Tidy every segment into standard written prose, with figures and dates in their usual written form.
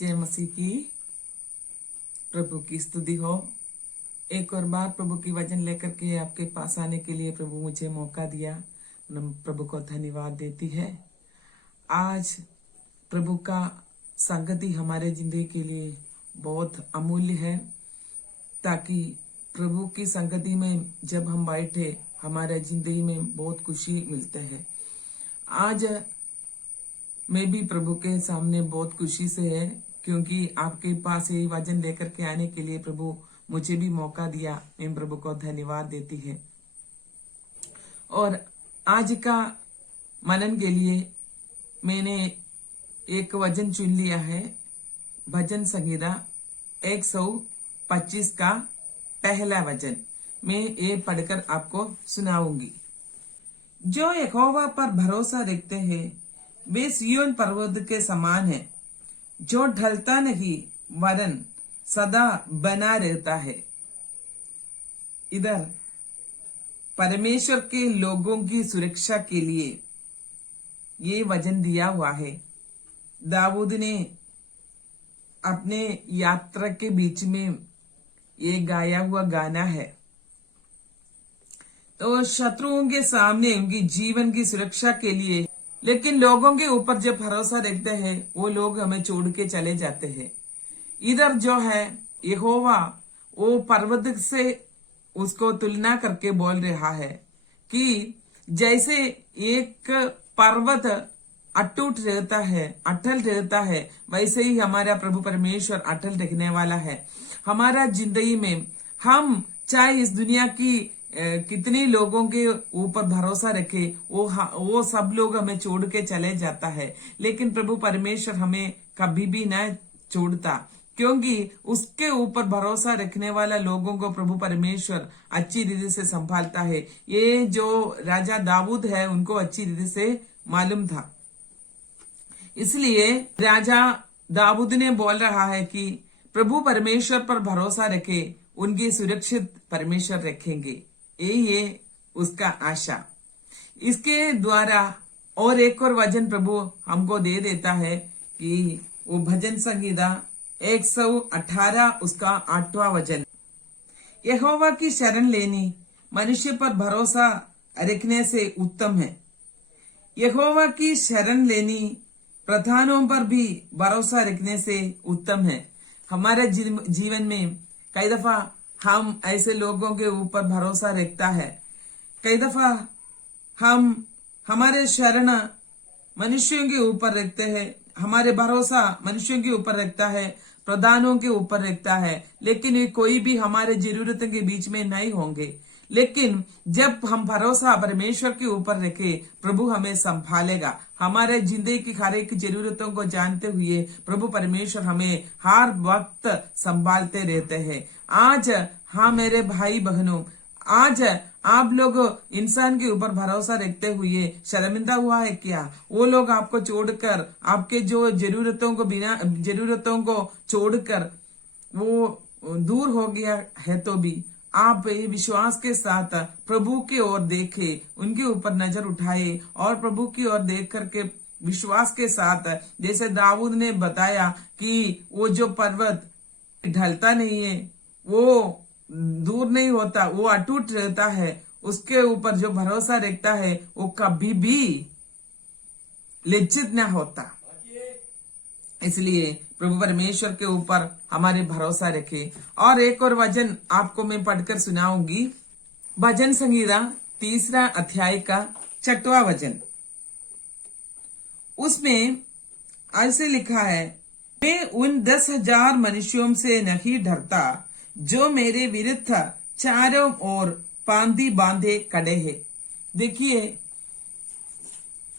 जय मसीह की। प्रभु की स्तुति हो। एक और बार प्रभु की वचन लेकर के आपके पास आने के लिए प्रभु मुझे मौका दिया। मैं प्रभु को धन्यवाद देती है। आज प्रभु का संगति हमारे जिंदगी के लिए बहुत अमूल्य है, ताकि प्रभु की संगति में जब हम बैठे हमारे जिंदगी में बहुत खुशी मिलते हैं। आज मैं भी प्रभु के सामने बहुत खुशी से है, क्योंकि आपके पास यही वचन लेकर के आने के लिए प्रभु मुझे भी मौका दिया। मैं प्रभु को धन्यवाद देती है। और आज का मनन के लिए मैंने एक वचन चुन लिया है। भजन संहिता 125 का पहला वचन मैं ये पढ़कर आपको सुनाऊंगी। जो यहोवा पर भरोसा रखते हैं वे सिय्योन पर्वत के समान है, जो ढलता नहीं वरन सदा बना रहता है। इधर परमेश्वर के लोगों की सुरक्षा के लिए ये वचन दिया हुआ है। दाऊद ने अपने यात्रा के बीच में ये गाया हुआ गाना है। तो शत्रुओं के सामने उनकी जीवन की सुरक्षा के लिए, लेकिन लोगों के ऊपर जब भरोसा रखते हैं वो लोग हमें छोड़ के चले जाते हैं। इधर जो है यहोवा वो पर्वत से उसको तुलना करके बोल रहा है कि जैसे एक पर्वत अटूट रहता है, अटल रहता है, वैसे ही हमारा प्रभु परमेश्वर अटल रखने वाला है। हमारा जिंदगी में हम चाहे इस दुनिया की कितने लोगों के ऊपर भरोसा रखे, वो सब लोग हमें छोड़ के चले जाता है, लेकिन प्रभु परमेश्वर हमें कभी भी न छोड़ता, क्योंकि उसके ऊपर भरोसा रखने वाला लोगों को प्रभु परमेश्वर अच्छी रीति से संभालता है। ये जो राजा दाऊद है उनको अच्छी रीति से मालूम था। इसलिए राजा दाऊद ने बोल रहा है कि प्रभु परमेश्वर पर भरोसा रखे, उनकी सुरक्षित परमेश्वर रखेंगे। ये उसका आशा। इसके द्वारा और एक और वचन प्रभु हमको दे देता है कि वो भजन संहिता 118 उसका 8वां वचन, यहोवा की शरण लेनी मनुष्य पर भरोसा रखने से उत्तम है। यहोवा की शरण लेनी प्रधानों पर भी भरोसा रखने से उत्तम है। हमारे जीवन में कई दफा हम ऐसे लोगों के ऊपर भरोसा रखता है, कई दफा हम हमारे शरण मनुष्यों के ऊपर रखते हैं, हमारे भरोसा मनुष्यों के ऊपर रखता है, प्रधानों के ऊपर रखता है, लेकिन ये कोई भी हमारे जरूरतों के बीच में नहीं होंगे। लेकिन जब हम भरोसा परमेश्वर के ऊपर रखे, प्रभु हमें संभालेगा। हमारे जिंदगी की हर एक जरूरतों को जानते हुए प्रभु परमेश्वर हमें हर वक्त संभालते रहते हैं। आज हाँ मेरे भाई बहनों, आज आप लोग इंसान के ऊपर भरोसा रखते हुए शर्मिंदा हुआ है क्या? वो लोग आपको छोड़कर, आपके जो जरूरतों को छोड़कर वो दूर हो गया है, तो भी आप विश्वास के साथ प्रभु की ओर देखे, उनके ऊपर नजर उठाए और प्रभु की ओर देख करके विश्वास के साथ, जैसे दाऊद ने बताया कि वो जो पर्वत ढलता नहीं है, वो दूर नहीं होता, वो अटूट रहता है, उसके ऊपर जो भरोसा रखता है वो कभी भी लज्जित न होता। इसलिए प्रभु परमेश्वर के ऊपर हमारे भरोसा रखे। और एक और वचन आपको मैं पढ़कर सुनाऊंगी। भजन संहिता 3 अध्याय का 6वां वचन, उसमें ऐसे लिखा है, मैं उन 10,000 मनुष्यों से नहीं डरता जो मेरे विरुद्ध चारों ओर पांति बांधे खड़े हैं। देखिए,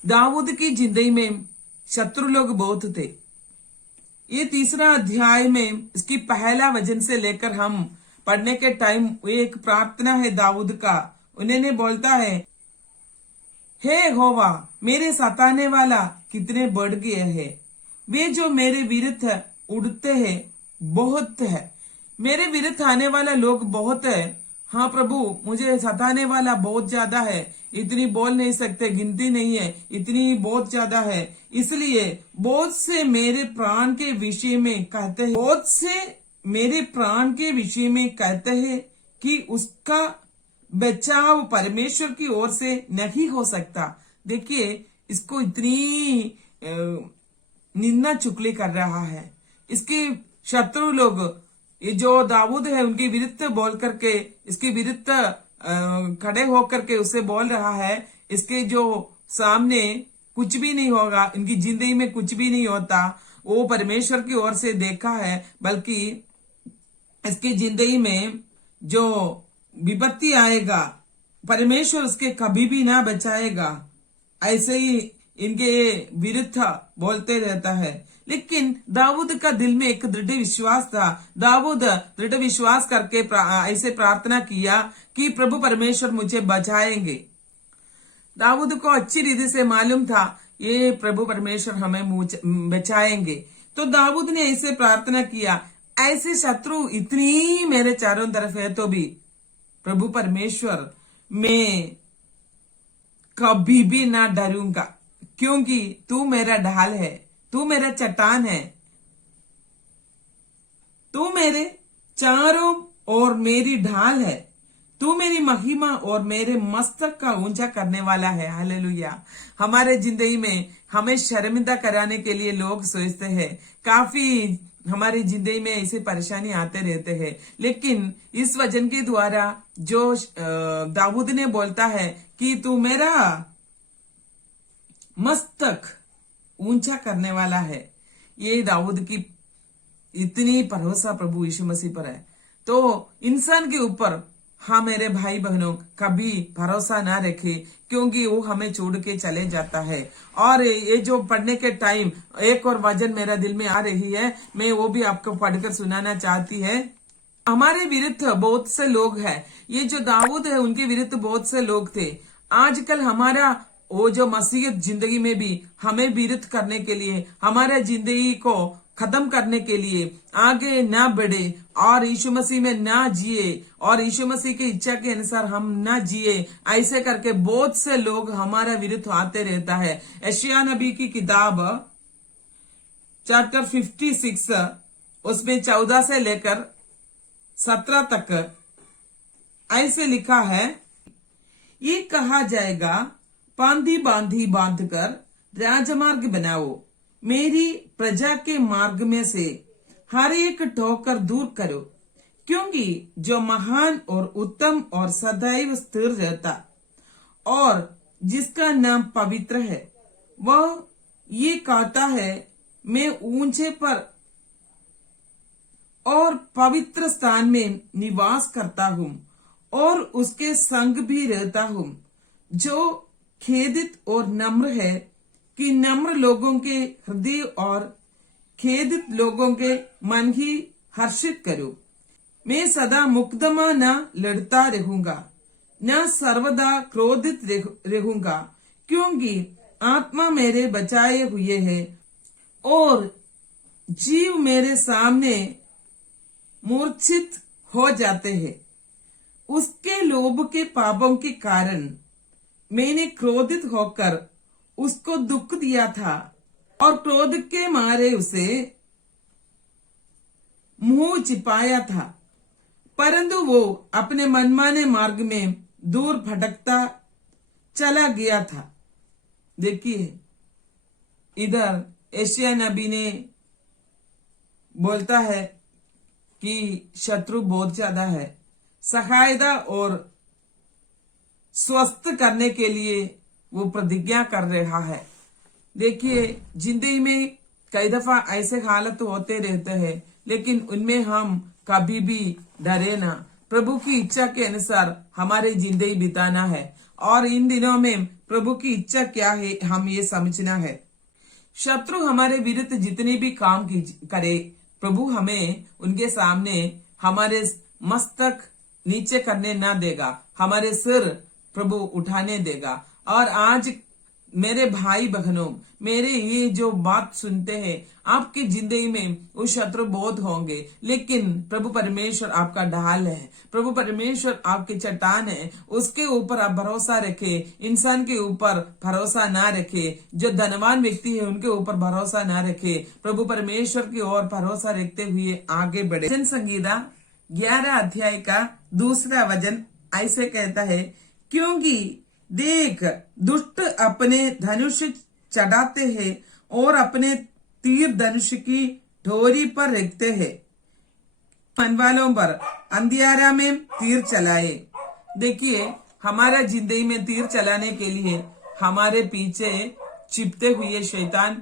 दाऊद की जिंदगी में शत्रु लोग बहुत थे। ये 3 अध्याय में इसकी पहला वचन से लेकर हम पढ़ने के टाइम एक प्रार्थना है दाऊद का। उन्होंने बोलता है, हे यहोवा मेरे सताने वाला कितने बढ़ गए हैं, वे जो मेरे विरुद्ध उड़ते हैं बहुत है। मेरे विरुद्ध आने वाला लोग बहुत है, हाँ प्रभु, मुझे सताने वाला बहुत ज्यादा है, इतनी बोल नहीं सकते, गिनती नहीं है, इतनी बहुत ज्यादा है। इसलिए बहुत से मेरे प्राण के विषय में कहते हैं, बहुत से मेरे प्राण के विषय में कहते हैं कि उसका बचाव परमेश्वर की ओर से नहीं हो सकता। देखिए, इसको इतनी निंदा चुगली कर रहा है। इसके शत्रु लोग, ये जो दाऊद है, उनके विरुद्ध बोल करके, इसके विरुद्ध खड़े होकर के उसे बोल रहा है, इसके जो सामने कुछ भी नहीं होगा, इनकी जिंदगी में कुछ भी नहीं होता, वो परमेश्वर की ओर से देखा है, बल्कि इसकी जिंदगी में जो विपत्ति आएगा, परमेश्वर उसके कभी भी ना बचाएगा, ऐसे ही इनके विरुद्ध बोलते रहता है। लेकिन दाऊद का दिल में एक दृढ़ विश्वास था। दाऊद दृढ़ विश्वास करके ऐसे प्रार्थना किया कि प्रभु परमेश्वर मुझे बचाएंगे। दाऊद को अच्छी रीति से मालूम था ये प्रभु परमेश्वर हमें बचाएंगे। तो दाऊद ने ऐसे प्रार्थना किया, ऐसे शत्रु इतनी मेरे चारों तरफ है तो भी प्रभु परमेश्वर, मैं कभी भी ना डरूंगा, क्योंकि तू मेरा ढाल है, तू मेरा चट्टान है, तू मेरे चारों ओर मेरी ढाल है, तू मेरी महिमा और मेरे मस्तक का ऊंचा करने वाला है। हालेलुया। हमारे जिंदगी में हमें शर्मिंदा कराने के लिए लोग सोचते हैं, काफी हमारी जिंदगी में ऐसे परेशानी आते रहते हैं, लेकिन इस वचन के द्वारा जो दाऊद ने बोलता है कि तू मेरा मस्तक ऊंचा करने वाला है, ये दाऊद की इतनी भरोसा प्रभु यीशु मसीह पर है। तो इंसान के ऊपर, हाँ मेरे भाई बहनों, कभी भरोसा ना रखे, क्योंकि वो हमें छोड़ के चले जाता है। और ये जो पढ़ने के टाइम एक और वचन मेरा दिल में आ रही है, मैं वो भी आपको पढ़कर सुनाना चाहती है। हमारे विरुद्ध बहुत से लोग हैं, ये जो दाऊद है उनके विरुद्ध बहुत से लोग थे। आजकल हमारा वो जो मसीहत जिंदगी में भी हमें विरुद्ध करने के लिए, हमारे जिंदगी को खत्म करने के लिए, आगे ना बढ़े और यीशु मसीह में ना जिए और यीशु मसीह की इच्छा के अनुसार हम ना जिए, ऐसे करके बहुत से लोग हमारा विरुद्ध आते रहता है। यशायाह नबी की किताब चैप्टर 56 उसमें 14 से लेकर 17 तक ऐसे लिखा है, ये कहा जाएगा, पांधी बांधी बांधकर राजमार्ग बनाओ, मेरी प्रजा के मार्ग में से हर एक ठोकर दूर करो, क्योंकि जो महान और उत्तम और सदैव स्थिर रहता और जिसका नाम पवित्र है, वह ये कहता है, मैं ऊंचे पर और पवित्र स्थान में निवास करता हूँ और उसके संग भी रहता हूँ, जो खेदित और नम्र है, कि नम्र लोगों के हृदय और खेदित लोगों के मन ही हर्षित करो। मैं सदा मुकदमा न लड़ता रहूंगा, न सर्वदा क्रोधित रहूंगा, क्योंकि आत्मा मेरे बचाए हुए है और जीव मेरे सामने मूर्छित हो जाते हैं। उसके लोभ के पापों के कारण मैंने क्रोधित होकर उसको दुख दिया था और क्रोध के मारे उसे मुंह छिपाया था, परंतु वो अपने मनमाने मार्ग में दूर भटकता चला गया था। देखिए, इधर यशायाह नबी ने बोलता है कि शत्रु बहुत ज्यादा है, सहायता और स्वस्थ करने के लिए वो प्रतिज्ञा कर रहा है। देखिए, जिंदगी में कई दफा ऐसे हालत होते रहते हैं, लेकिन उनमें हम कभी भी डरे ना। प्रभु की इच्छा के अनुसार हमारी जिंदगी बिताना है, और इन दिनों में प्रभु की इच्छा क्या है हम ये समझना है। शत्रु हमारे विरुद्ध जितने भी काम करे, प्रभु हमें उनके सामने हमारे मस्तक नीचे करने ना देगा, हमारे सिर प्रभु उठाने देगा। और आज मेरे भाई बहनों, मेरे ये जो बात सुनते हैं, आपकी जिंदगी में वो शत्रु बहुत होंगे, लेकिन प्रभु परमेश्वर आपका ढाल है, प्रभु परमेश्वर आपकी चट्टान है। उसके ऊपर आप भरोसा रखे, इंसान के ऊपर भरोसा ना रखे, जो धनवान व्यक्ति है उनके ऊपर भरोसा ना रखे, प्रभु परमेश्वर की ओर भरोसा रखते हुए आगे बढ़े। वचन संगीता 11 अध्याय का 2 वचन ऐसे कहता है, क्योंकि देख दुष्ट अपने धनुष चढ़ाते हैं और अपने तीर धनुष की डोरी पर रखते हैं, मन वालों पर अंधियारा में तीर चलाए। देखिए, हमारा जिंदगी में तीर चलाने के लिए हमारे पीछे चिपते हुए शैतान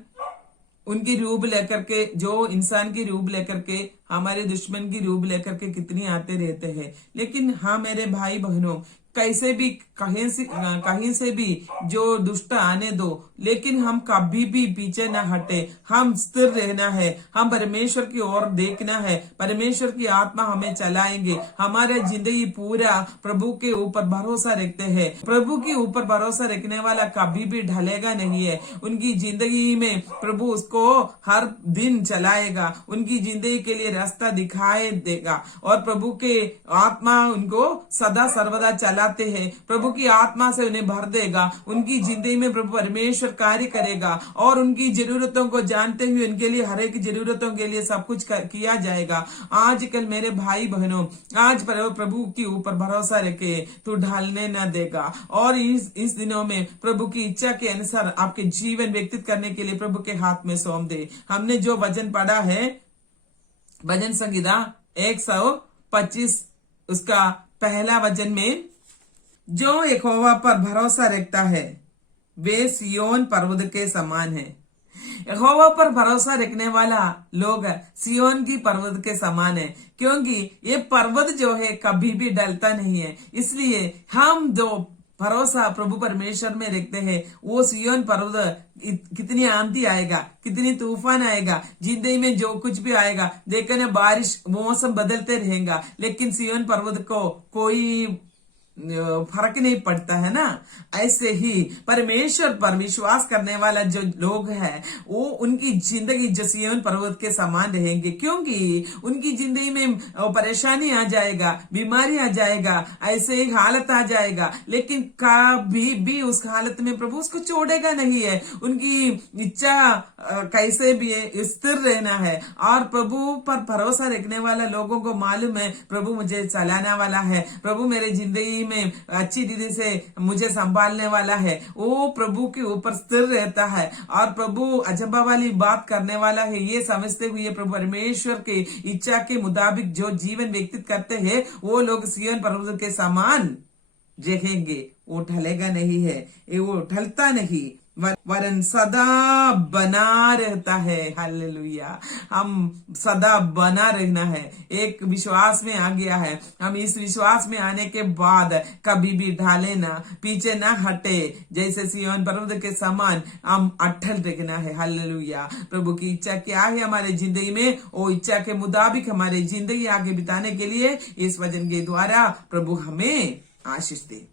उनकी रूप लेकर के, जो इंसान की रूप लेकर के, हमारे दुश्मन की रूप लेकर के कितनी आते रहते हैं। लेकिन हाँ मेरे भाई बहनों, कैसे भी कहीं से भी जो दुष्ट आने दो, लेकिन हम कभी भी पीछे न हटे, हम स्थिर रहना है, हम परमेश्वर की ओर देखना है, परमेश्वर की आत्मा हमें चलाएंगे। हमारे जिंदगी पूरा प्रभु के ऊपर भरोसा रखते हैं। प्रभु के ऊपर भरोसा रखने वाला कभी भी ढलेगा नहीं है। उनकी जिंदगी में प्रभु उसको हर दिन चलाएगा, उनकी जिंदगी के लिए रास्ता दिखाई देगा, और प्रभु के आत्मा उनको सदा सर्वदा चलाते हैं। प्रभु की आत्मा से उन्हें भर देगा, उनकी जिंदगी में प्रभु परमेश्वर कार्य करेगा, और उनकी जरूरतों को जानते हुए उनके लिए हर एक जरूरतों के लिए सब कुछ किया जाएगा। आजकल मेरे भाई बहनों, आज प्रभु के ऊपर भरोसा रखे, तू ढालने न देगा। और इस दिनों में प्रभु की इच्छा के अनुसार आपके जीवन व्यतीत करने के लिए प्रभु के हाथ में सौंप दे। हमने जो वचन पढ़ा है भजन संगीता 125 उसका पहला वचन में, जो यहोवा पर भरोसा रखता है वे सियोन पर्वत के समान है। यहोवा पर भरोसा रखने वाला लोग सियोन की पर्वत के समान है, क्योंकि ये पर्वत जो है कभी भी डलता नहीं है। इसलिए हम जो भरोसा प्रभु परमेश्वर में रखते हैं, वो सियोन पर्वत, कितनी आंधी आएगा, कितनी तूफान आएगा, जिंदगी में जो कुछ भी आएगा, देखना बारिश मौसम बदलते रहेगा, लेकिन सियोन पर्वत को कोई फर्क नहीं पड़ता है ना। ऐसे ही परमेश्वर पर विश्वास करने वाला जो लोग हैं, वो उनकी जिंदगी जो सिय्योन पर्वत के समान रहेंगे, क्योंकि उनकी जिंदगी में परेशानी आ जाएगा, बीमारी आ जाएगा, ऐसे ही हालत आ जाएगा, लेकिन कभी भी उस हालत में प्रभु उसको छोड़ेगा नहीं है। उनकी इच्छा कैसे भी स्थिर रहना है, और प्रभु पर भरोसा रखने वाला लोगों को मालूम है प्रभु मुझे चलाने वाला है, प्रभु मेरे जिंदगी में अच्छी रीति से मुझे संभालने वाला है। वो प्रभु के ऊपर स्थिर रहता है, और प्रभु अजंबा वाली बात करने वाला है, ये समझते हुए प्रभु परमेश्वर के इच्छा के मुताबिक जो जीवन व्यतीत करते हैं, वो लोग सिय्योन पर्वत के समान रहेंगे। वो ढलेगा नहीं है, वो ढलता नहीं, वरन सदा बना रहता है। हालेलुया। हम सदा बना रहना है, एक विश्वास में आ गया है। हम इस विश्वास में आने के बाद कभी भी ढाले ना, पीछे ना हटे, जैसे सिय्योन पर्वत के समान हम अटल रहना है। हालेलुया। प्रभु की इच्छा क्या है हमारे जिंदगी में, वो इच्छा के मुताबिक हमारी जिंदगी आगे बिताने के लिए इस वचन के द्वारा प्रभु हमें आशीष दे।